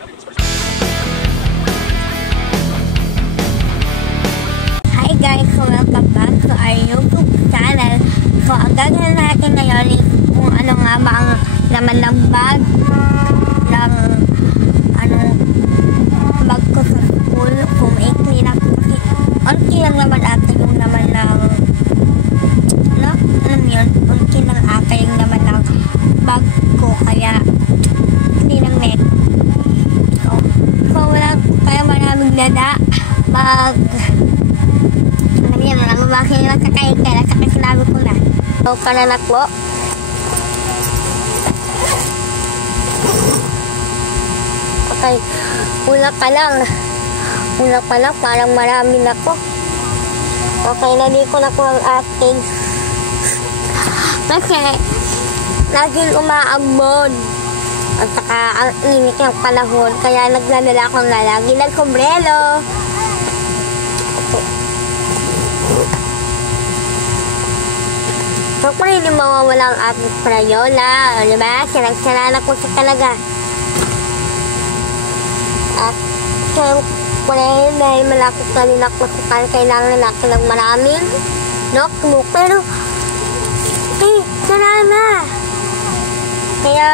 Hi guys, so welcome back to our YouTube channel. So ang gagawin natin ngayon is kung ano nga ba ang laman ng bag ng bag ko sa school. Kung i-clean up kasi unti lang naman ata yung naman ng unti lang ata yung naman ng bag ko, kaya clean ang net. So wala kaya maraming dada bag. Alam mo bakit yung kakain kaya saka sinabi ko na. So kananak po. Okay, una pa lang parang marami na ko. Okay, nadi ko na po ang ating kasi laging umaambon at saka ang init ng panahon, kaya naglalala akong lalagi ng sombrero. So, kung hindi mawawala ang ating sprayola, diba? Sarang-sara na po siya talaga. At, siyempre, dahil malapit na linakmasukan, kailangan natin ng maraming notebook. Pero, sara na. Kaya,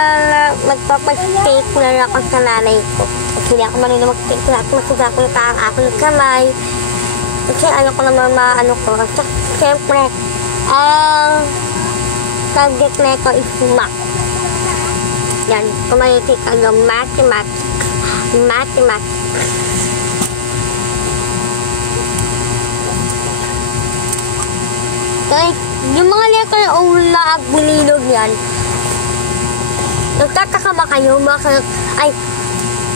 magpapag-take na rin ako sa nanay ko. Kasi hindi ako marunong mag-take na at masuga ko ang aking kamay. Kasi ayoko naman maano ko. Kasi, siyempre, ang subject na ito is math. Yan, kung may-take ang mathematics. Okay, yung mga letter o laag-bulilog yan, nagtataka ba kayo?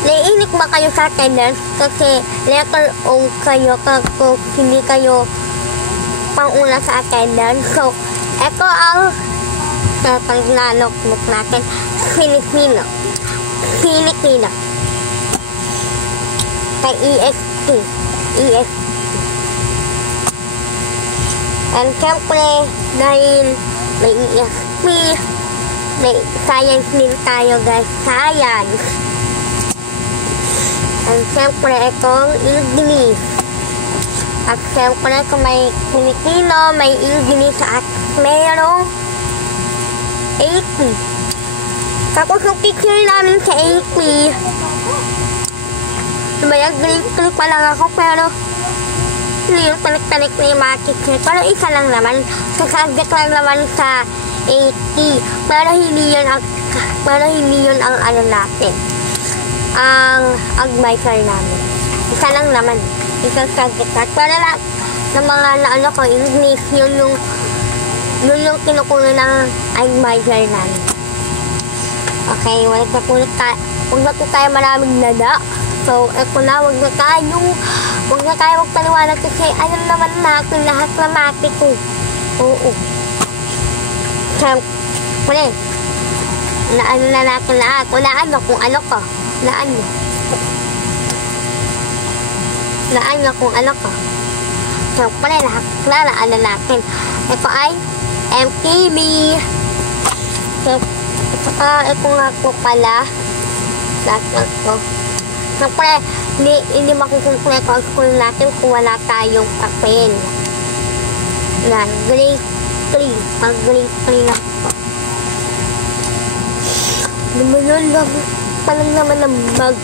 Naiinik ba kayo sa attendance? Kasi letter O kayo kung hindi kayo pang-una sa attendance. So, ito ang notebook natin. Filipino. Kay EST. And siyempre, dahil may ESP, may science din tayo guys. Science. And siyempre, itong English. At siyempre, kung may Filipino, may English at mayroong 80. Tapos yung picture namin sa 80, diba yung grade 3 pa lang ako, pero hindi yung tanik-tanik na yung mga picture. Pero isa lang naman, sa subject lang naman sa 80. Pero hindi yun ang ano natin, ang advisor namin. Isa lang naman, isang subject natin. Pero lang, ng mga naano ko, English, yun yung kinukunan ng advisor namin. Okay, huwag na po tayo maraming nada. So, eto na, huwag na tayo magpaliwanag kasi alam naman natin lahat na mati ko. Oo. Siyempre, naano na natin lahat. Ulaan nyo kung ano ko. Ulaan nyo kung ano ko. Siyempre, lahat na naano natin. Ito ay MTV. Saka, ito nga po pala. Lahat ko. Siyempre, hindi makukumpleto ang school natin kung wala tayong papel. Yan, grade 3. Pag grade 3 na po. Lumayon lang pa lang naman ng bag.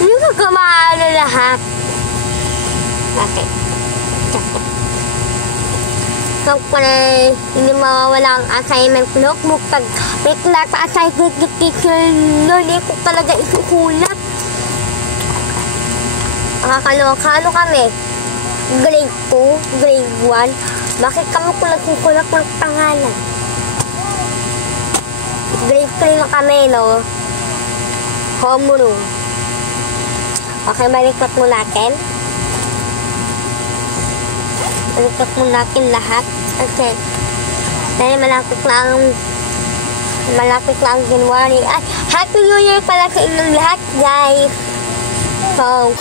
Hindi ka kumaano lahat. Okay. Siyempre, hindi mawawala ang assignment notebook. Pag may nasa-assignment yung teacher, hindi ko talaga isusulat. Nakakaloka. Ano kami? Grade 2, grade 1. Bakit kami ko nagsusulat ng pangalan? Grade 3 na kami, no? Homeroom. Okay, balikat mo natin. Balikat mo natin lahat. Okay. Dahil malapit lang January. Ay, Happy New Year pala sa inyong lahat, guys. So,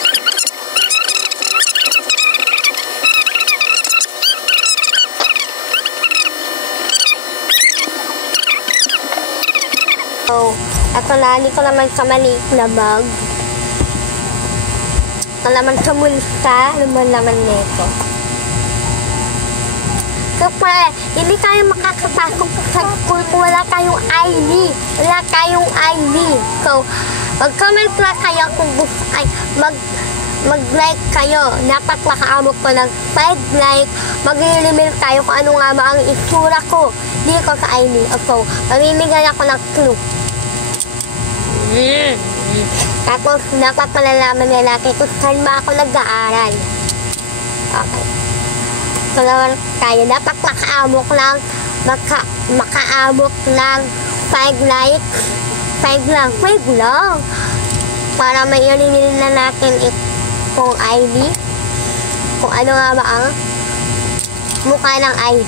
At nali ko naman sa maliit na bag. Ito naman sa mulsa, naman nito. So, hindi tayo makakapasok sa school kung wala tayong ID. Wala tayong ID. So, mag-comment lang kayo kung gusto ay mag-like kayo. Dapat makaabot ko ng 5 like. Mag-email tayo kung ano nga ba ang itsura ko. Hindi ko sa ID. So, mamimigay ako ng clue. Tapos, dapat malalaman nila natin kung saan ba ako nag-aaral. Okay. So, naman tayo. Dapat makaabot ng 5 likes. 5 lang. Para may i-reveal na natin itong ID. Kung ano nga ba ang mukha ng ID.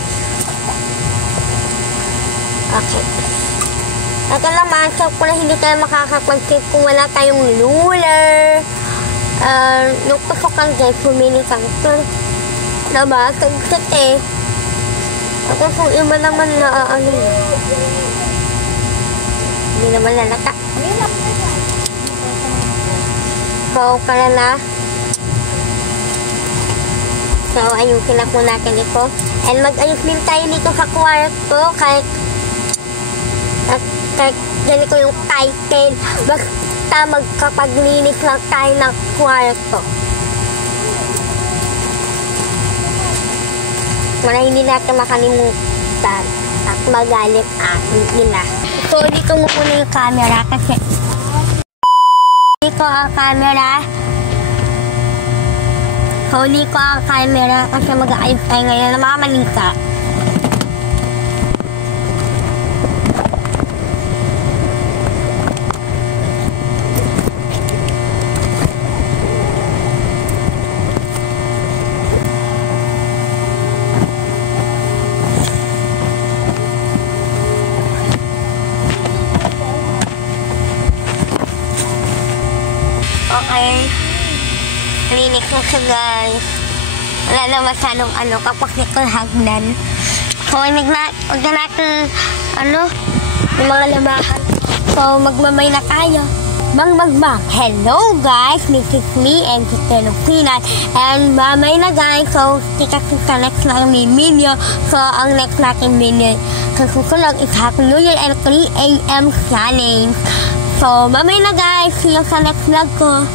Okay. Ito naman, so kung hindi tayo makakapag-save kung wala tayong ruler. Yung pasukan guys, pumili kang ito. Diba? Sagsit eh. Ako kung iba naman na hindi naman lalata. So, para na. So, ayusin na po natin ito. And mag-ayos din tayo dito sa kwarto kahit ganito yung title. Basta magkapaglinis lang tayo ng kwarto. Para hindi natin makalimutan at magalit nila. So, dito mo muna yung camera kasi dito ang camera. So, dito ang camera kasi mag-aayos tayo ngayon na makamalita. Okay. Linis na siya guys. Wala na masyadong kapag nito hagdan. So, huwag na natin, yung mga labahan. So, magmamay na tayo. Bang. Hello guys, this is me and Sister Lucina. And mamay na guys. So, stick us sa next natin video. So, ang next natin video sa susunod is Happy New Year and 3 AM challenge. So, mamay na guys. See you sa next vlog ko.